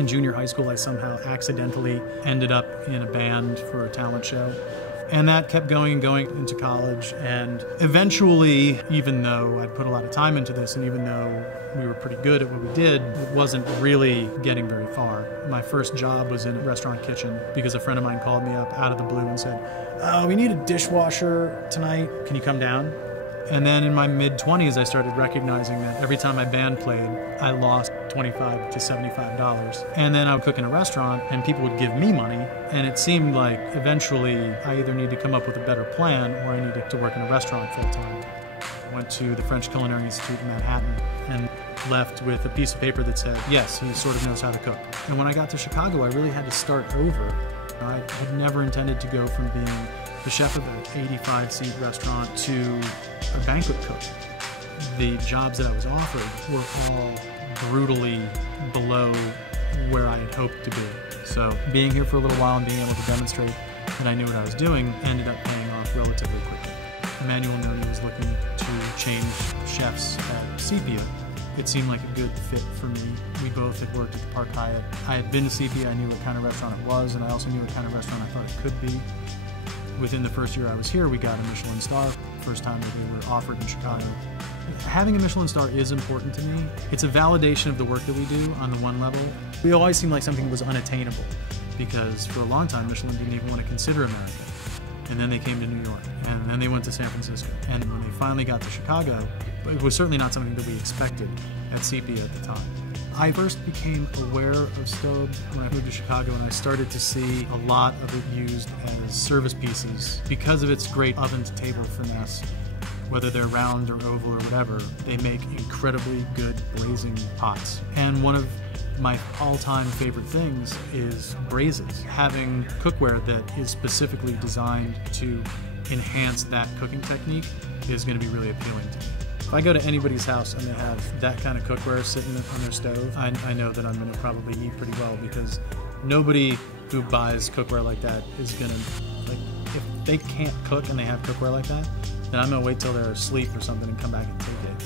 In junior high school, I somehow accidentally ended up in a band for a talent show. And that kept going and going into college. And eventually, even though I'd put a lot of time into this, and even though we were pretty good at what we did, it wasn't really getting very far. My first job was in a restaurant kitchen because a friend of mine called me up out of the blue and said, "Oh, we need a dishwasher tonight. Can you come down?" And then in my mid-20s, I started recognizing that every time my band played, I lost $25 to $75. And then I would cook in a restaurant and people would give me money. And it seemed like eventually I either need to come up with a better plan or I needed to work in a restaurant full time. I went to the French Culinary Institute in Manhattan and left with a piece of paper that said, yes, he sort of knows how to cook. And when I got to Chicago, I really had to start over. I had never intended to go from being the chef of an 85-seat restaurant to a banquet cook. The jobs that I was offered were all brutally below where I had hoped to be. So being here for a little while and being able to demonstrate that I knew what I was doing ended up paying off relatively quickly. Emmanuel Noni was looking to change chefs at Sepia. It seemed like a good fit for me. We both had worked at the Park Hyatt. I had been to Sepia, I knew what kind of restaurant it was, and I also knew what kind of restaurant I thought it could be. Within the first year I was here, we got a Michelin star, first time that we were offered in Chicago. Having a Michelin star is important to me. It's a validation of the work that we do on the one level. We always seemed like something was unattainable because for a long time Michelin didn't even want to consider America. And then they came to New York, and then they went to San Francisco. And when they finally got to Chicago, it was certainly not something that we expected at Sepia at the time. I first became aware of Staub when I moved to Chicago, and I started to see a lot of it used as service pieces. Because of its great oven-to-table finesse, whether they're round or oval or whatever, they make incredibly good braising pots. And one of my all-time favorite things is braises. Having cookware that is specifically designed to enhance that cooking technique is going to be really appealing to me. If I go to anybody's house and they have that kind of cookware sitting on their stove, I know that I'm going to probably eat pretty well, because nobody who buys cookware like that is going to, like, if they can't cook and they have cookware like that, then I'm going to wait till they're asleep or something and come back and take it.